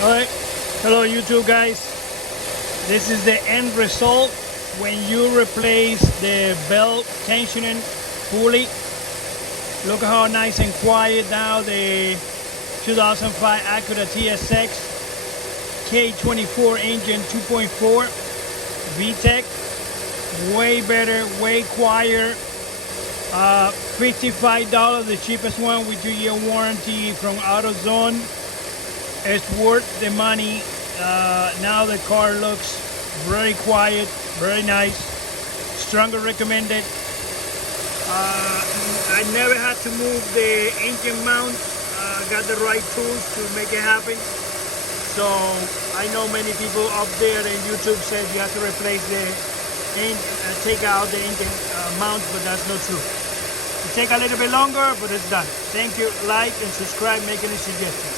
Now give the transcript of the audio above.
Alright, hello YouTube guys. This is the end result when you replace the belt tensioning pulley. Look how nice and quiet now the 2005 Acura TSX K24 engine 2.4 VTEC. Way better, way quieter. $55, the cheapest one with 2-year warranty from AutoZone. It's worth the money. Now the car looks very quiet, very nice. Strongly recommended. I never had to move the engine mount. Got the right tools to make it happen. So I know many people up there in YouTube said you have to replace the take out the engine mount, but that's not true. It take a little bit longer, but it's done. Thank you. Like and subscribe. Make any suggestions.